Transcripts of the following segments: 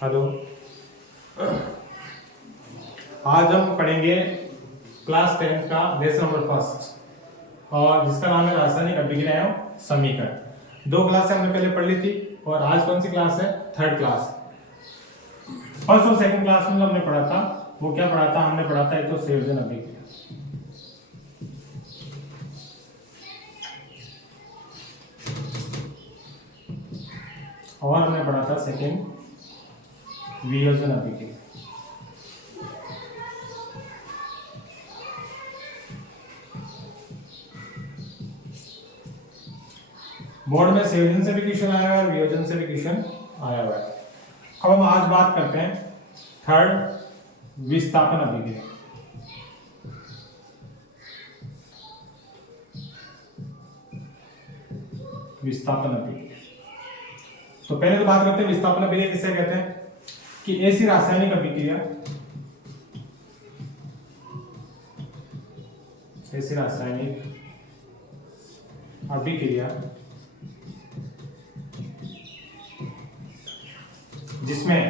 Hello. आज हम पढ़ेंगे क्लास 10 का लेसन नंबर फर्स्ट और जिसका नाम है रासायनिक अभिक्रिया एवं समीकरण। दो क्लास हमने पहले पढ़ ली थी और आज कौन सी क्लास है? Third class. फर्स्ट और सेकंड क्लास में हमने पढ़ा था, वो क्या पढ़ा था? हमने पढ़ा था एक तो संयोजन अभिक्रिया, और हमने पढ़ा था सेकंड वियोजन अभिक्रिया। बोर्ड में संयोजन से भी क्वेश्चन आया हुआ है और वियोजन से भी क्वेश्चन आया हुआ है। अब हम आज बात करते हैं थर्ड विस्थापन अभिक्रिया। विस्थापन अभिक्रिया, तो पहले तो बात करते हैं विस्थापन अभिक्रिया किसे कहते हैं। कि ऐसी रासायनिक अभिक्रिया, ऐसी रासायनिक अभिक्रिया जिसमें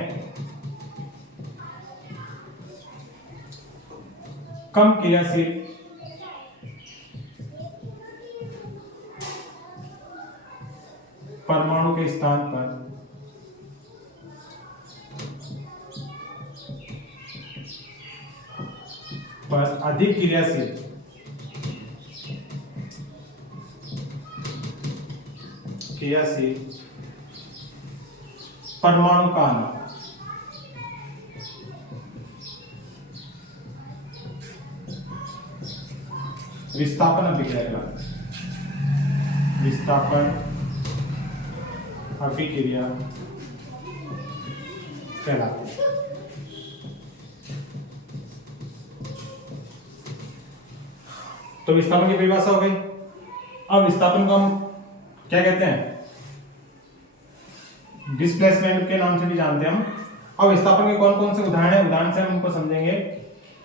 कम क्रियाशील परमाणु के स्थान पर अधिक क्रियाशील परमाणु का आना, विस्थापन अभिक्रिया कहलाता है। विस्थापन अभिक्रिया कहलाती है। तो विस्थापन की परिभाषा हो गई। अब विस्थापन को हम क्या कहते हैं? डिस्प्लेसमेंट के नाम से भी जानते हैं हम। अब विस्थापन के कौन कौन से उदाहरण हैं, उदाहरण से हम उनको समझेंगे।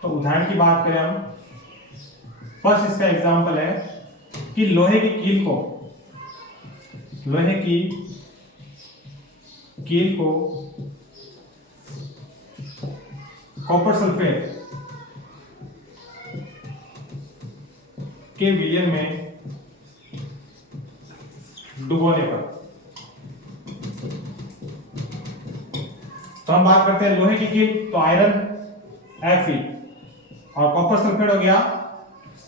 तो उदाहरण की बात करें हम, फर्स्ट इसका एग्जांपल है कि लोहे की कील को कॉपर सल्फेट के विलयन में डुबोने पर, तो हम बात करते हैं लोहे की कील, तो आयरन Fe और कॉपर सल्फेट हो गया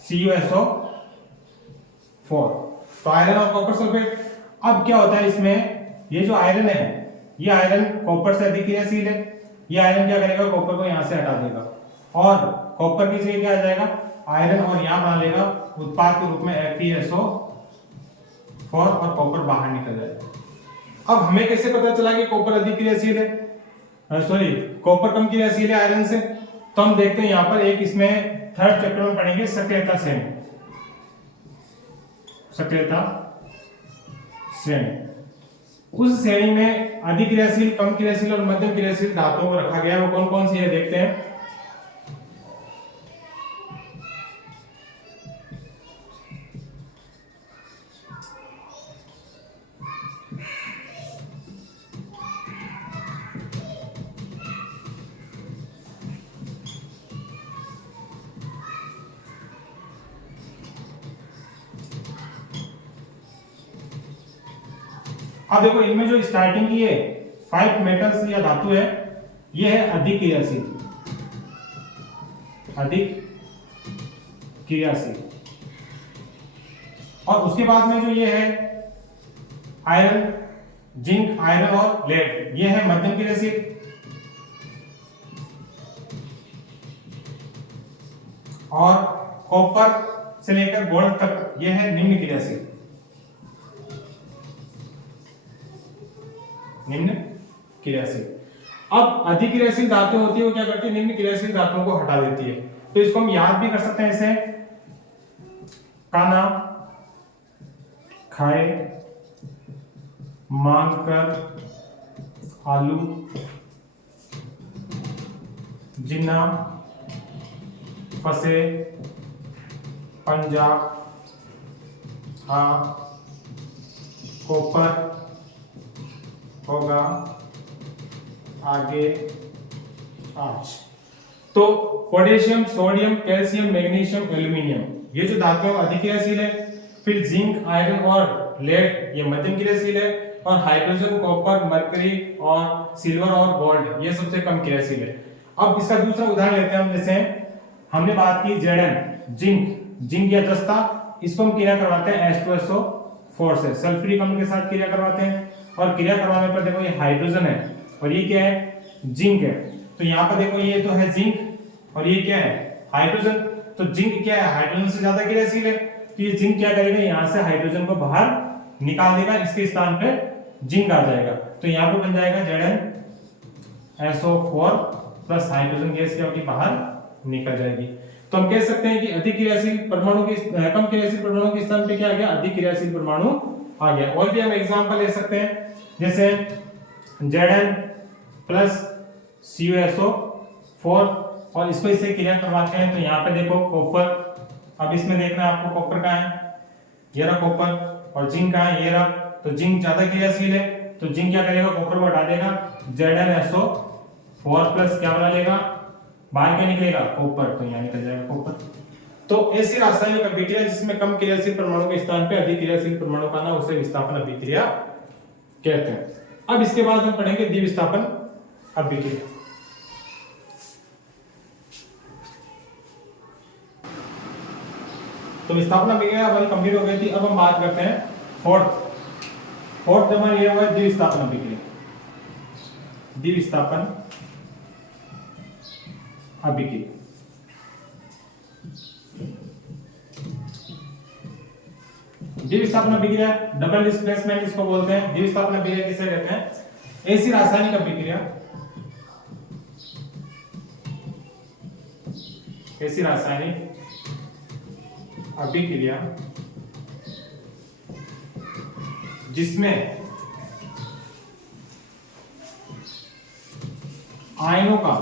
CuSO4। तो आयरन और कॉपर सल्फेट, अब क्या होता है इसमें, ये जो आयरन है, ये आयरन कॉपर से अधिक क्रियाशील है। ये आयरन क्या करेगा? कॉपर को यहां से हटा देगा और कॉपर की जगह क्या आ जाएगा? आयरन, और यहां बना लेगा उत्पाद के रूप में FeSO4 और कॉपर बाहर निकल जाएगा। अब हमें कैसे पता चला कि कॉपर अधिक क्रियाशील है, कॉपर कम क्रियाशील है आयरन से? तो हम देखते हैं यहां पर एक, इसमें थर्ड चैप्टर में पढ़ेंगे सक्रियता श्रेणी। उस श्रेणी में अधिक क्रियाशील, कम क्रियाशील और मध्यम क्रियाशील धातुओं को रखा गया है। वो कौन कौन सी है देखते हैं। अब देखो इनमें जो स्टार्टिंग की है 5 मेटल्स या धातु है, ये है अधिक क्रियाशील। और उसके बाद में जो ये है आयरन, जिंक, आयरन और लेड, ये है मध्यम क्रियाशील। और कॉपर से लेकर गोल्ड तक ये है निम्न क्रियाशील। अब अधिक क्रियाशील धातु होती है, वो क्या करती है? निम्न क्रियाशील धातुओं को हटा देती है। तो इसको हम याद भी कर सकते हैं ऐसे, काना खाए, मांग कर, आलू, जिन्ना, फंसे, पंजाब, हाँ, कॉपर होगा आगे आज। तो potassium, sodium, calcium, magnesium, aluminium ये जो धातुएं अधिक क्रियाशील है। फिर जिंक, आयरन और लेड ये मध्यम क्रियाशील है। और हाइड्रोजन, कॉपर, मरकरी और सिल्वर और गोल्ड ये सबसे कम क्रियाशील है। अब इसका दूसरा उदाहरण लेते हैं हम। जैसे हमने बात की Zn जिंक या जस्ता, इसको हम क्रिया करवाते हैं H2SO4 से, सल्फ्यूरिक अम्ल के साथ क्रिया करवाते हैं। और क्रिया करवाने पर देखो ये हाइड्रोजन है और ये क्या है, जिंक है। तो यहाँ पर देखो ये तो है जिंक और ये क्या है, हाइड्रोजन। तो जिंक क्या है, हाइड्रोजन से ज्यादा क्रियाशील है। तो ये जिंक क्या करेगा, यहाँ से हाइड्रोजन को बाहर निकाल देगा, इसके स्थान पे जिंक आ जाएगा। तो यहाँ पे बन जाएगा ZnSO4 प्लस हाइड्रोजन गैस क्या होगी, बाहर निकल जाएगी। तो हम कह सकते हैं कि अधिक क्रियाशील परमाणु के कम क्रियाशील परमाणु के स्थान पे क्या आ गया, अधिक क्रियाशील परमाणु आ गया। और भी हम एग्जांपल ले सकते हैं, जैसे Zn प्लस CuSO4 और इसको इससे क्रिया करवाते हैं। तो यहाँ पे देखो कॉपर, अब इसमें देखना है आपको कॉपर का है, ये रहा कॉपर, और जिंक का है, ये रहा। तो जिंक ज्यादा क्रियाशील है, तो जिंक क्या करेगा, कॉपर को हटा देगा, ZnSO4 प्लस क्या बना लेगा, बाहर क्या निकलेगा, कॉपर। तो यहाँ निकल जाएगा कॉपर। तो ऐसी रासायनिक अभिक्रिया जिसमें कम क्रियाशील परमाणु के स्थान पे अधिक क्रियाशील परमाणु का ना, उसे विस्थापन अभिक्रिया कहते हैं। अब इसके बाद हम पढ़ेंगे द्विविस्थापन अभिक्रिया। तो विस्थापन अभिक्रिया हमारी कंप्लीट हो गई थी। अब हम बात करते हैं फोर्थ हमारा ये हुआ द्विविस्थापन अभिक्रिया। द्विविस्थापन अभिक्रिया द्विविस्थापन अभिक्रिया डबल डिस्प्लेसमेंट इसको बोलते हैं। द्विविस्थापन अभिक्रिया किसे कहते हैं, ऐसी रासायनिक अभिक्रिया, ऐसी रासायनिक अभिक्रिया जिसमें आयनों का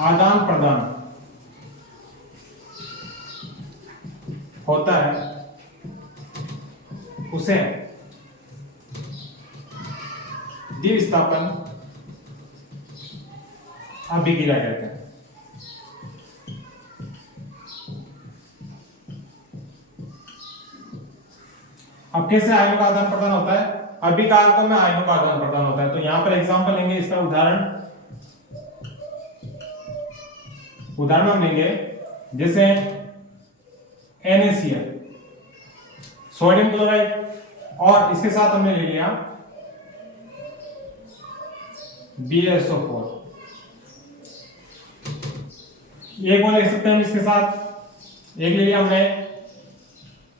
आदान प्रदान होता है, उसे द्विविस्थापन अभिक्रिया कहते हैं। अब कैसे आयनों का आदान प्रदान होता है, अभिकारकों में आयनों का आदान प्रदान होता है। तो यहां पर एग्जांपल लेंगे, इसका उदाहरण हम लेंगे, जैसे NaCl सोडियम क्लोराइड, और इसके साथ हमने ले लिया BaSO4। एक और लिख सकते हैं हम इसके साथ, एक ले लिया हमने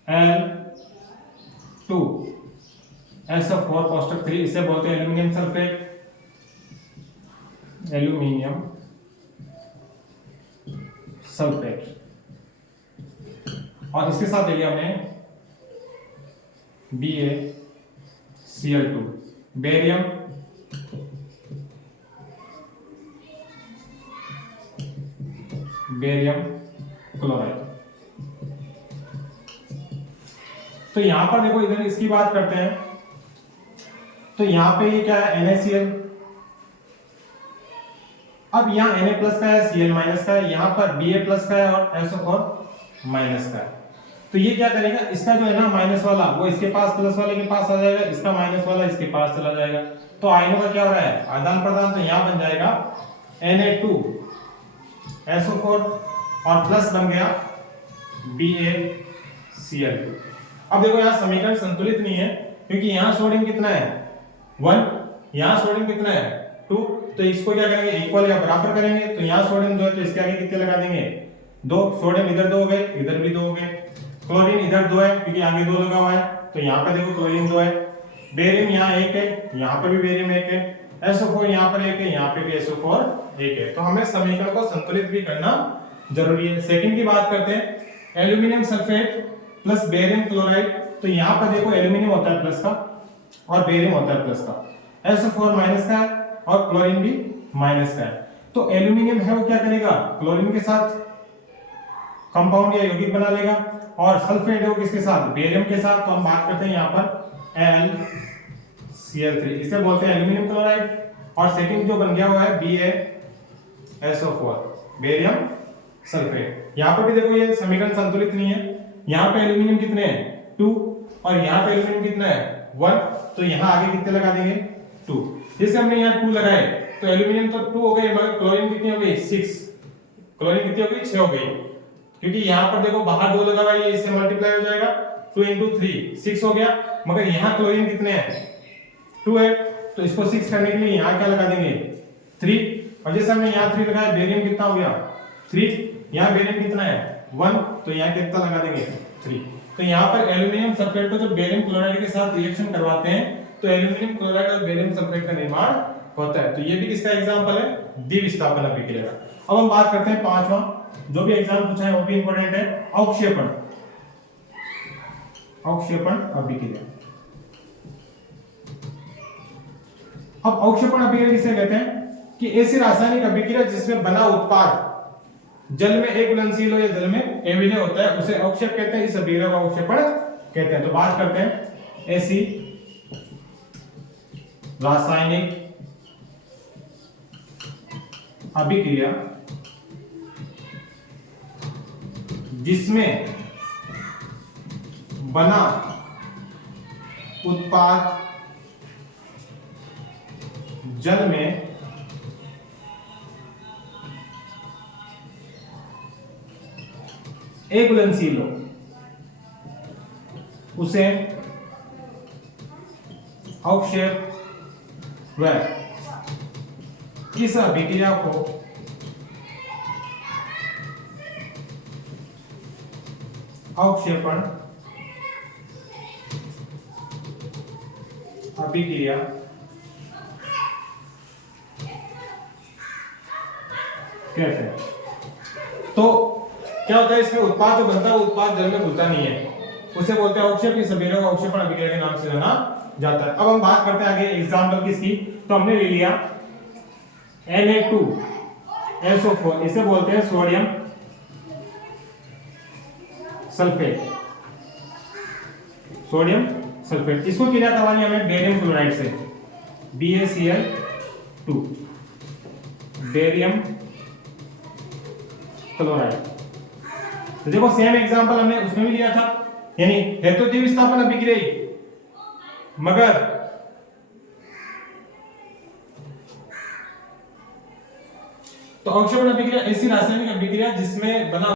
Al2SO4 कोष्टक 3, इसे बोलते हैं एल्यूमिनियम सल्फेट, एल्यूमिनियम सल्फेट। और इसके साथ ले लिया हमने BaCl2 बेरियम क्लोराइड। तो यहां पर देखो, इधर इसकी बात करते हैं। तो यहां पे ये क्या है, NaCl। अब यहाँ Na प्लस का है, Cl माइनस का है, यहाँ पर Ba प्लस का है और SO4 माइनस का है। तो ये क्या करेगा, इसका जो है ना माइनस वाला वो इसके पास प्लस वाले के पास आ जाएगा, इसका माइनस वाला इसके पास चला जाएगा। तो आयनों का क्या हो रहा है, आदान प्रदान। तो यहाँ बन जाएगा Na2SO4 और प्लस बन गया BaCl2। अब देखो यहाँ समीकरण संतुलित नहीं है, क्योंकि यहाँ सोडियम कितना है 1, यहाँ सोडियम कितना है 2। तो इसको क्या करेंगे, इक्वल या बराबर करेंगे। तो यहाँ सोडियम 2 है, तो इसके आगे कितने लगा देंगे 2। सोडियम इधर 2 हो गए, इधर भी 2 हो गए। क्लोरीन इधर 2 है, क्योंकि आगे 2 लगा हुआ है, तो यहाँ पर देखो क्लोरीन 2 है। बेरियम यहाँ 1 है, यहाँ पर भी बेरियम 1 है। SO4 यहाँ पर 1 है, यहाँ पे भी SO4 1 है। तो हमें समीकरण को संतुलित भी करना जरूरी है। सेकंड की बात करते हैं, aluminium sulphate plus barium chloride. तो यहाँ पर देखो एल्यूमिनियम होता है प्लस का और बेरियम होता है प्लस का, SO4 माइनस का है और क्लोरीन भी माइनस का है। तो एल्यूमिनियम है वो क्या करेगा, क्लोरीन के साथ कंपाउंड या यौगिक बना लेगा, और सल्फेट है वो किसके साथ, बेरियम के साथ। तो हम बात करते हैं यहाँ पर Cl3, इसे बोलते हैं एल्यूमिनियम क्लोराइड। और सेकंड जो बन गया हुआ है BaSO4, बेरियम सल्फेट। यहाँ पर भी देखो ये समीकरण संतुलित नहीं है, यहाँ पे एल्यूमिनियम कितने हैं 2 और यहाँ पे एल्यूमिनियम कितना है 1, तो यहाँ आगे कितने लगा देंगे 2। जैसे हमने यहाँ 2 लगाए तो एल्यूमिनियम तो 2 हो गए, मगर क्लोरीन कितनी हो गई 6, क्लोरीन कितनी हो गई 6 हो गई, क्योंकि यहाँ पर देखो बाहर 2 लगा हुआ है, इससे मल्टीप्लाई हो जाएगा 2 into 3 6 हो गया, मगर यहाँ क्लोरीन कितने हैं 2 है, तो इसको 6 करने के लिए यहाँ क्या लगा देंगे 3। और जैसे हमने यहाँ 3 लगाया, बेरियम कितना हो गया 3, यहाँ बेरियम कितना है 1, तो यहाँ कितना लगा देंगे 3। तो यहाँ पर एल्यूमिनियम सल्फेट को जब बेरियम क्लोराइड के साथ रिएक्शन करवाते हैं तो एल्यूमिनियम क्लोराइड और बेरियम सल्फेट का निर्माण होता है। तो ये भी किसका एग्जांपल है, द्विविस्थापन अभिक्रिया का। अब हम बात करते हैं पांचवा, जो भी एग्जाम पूछा है वो भी इंपॉर्टेंट है, अवक्षेपण। अवक्षेपण अभिक्रिया। अब अवक्षेपण अभिक्रिया किसे कहते हैं कि ऐसी रासायनिक अभिक्रिया जिसमें बना उत्पाद जल में एक घुलनशील हो या जल में अविलय होता है, उसे अवक्षेप कहते हैं। इस अभिक्रिया को अवक्षेपण कहते हैं। तो बात करते हैं ऐसी रासायनिक अभिक्रिया जिसमें बना उत्पाद जल में एक घुलनशील हो, उसे अवक्षेप व इस अभिक्रिया को अवक्षेपण अभिक्रिया कहते हैं। तो क्या होता है, इसमें उत्पाद जो बनता है उत्पाद जल में घुलता नहीं है, उसे बोलते हैं अवक्षेप। इस अभिक्रिया को अवक्षेपण अभिक्रिया के नाम से जाना जाता है। अब हम बात करते हैं आगे एग्जांपल किसकी, तो हमने ले लिया Na2SO4, इसे बोलते हैं सोडियम सल्फेट। सोडियम सल्फेट, इसको क्रिया करवानी है हमें बेरियम क्लोराइड से, BaCl2, बेरियम क्लोराइड। तो देखो सेम एग्जांपल हमने उसमें भी लिया था, यानी है तो द्विविस्थापन अभिक्रिया ही, मगर तो अवक्षेपण अभिक्रिया ऐसी रासायनिक अभिक्रिया जिसमें बना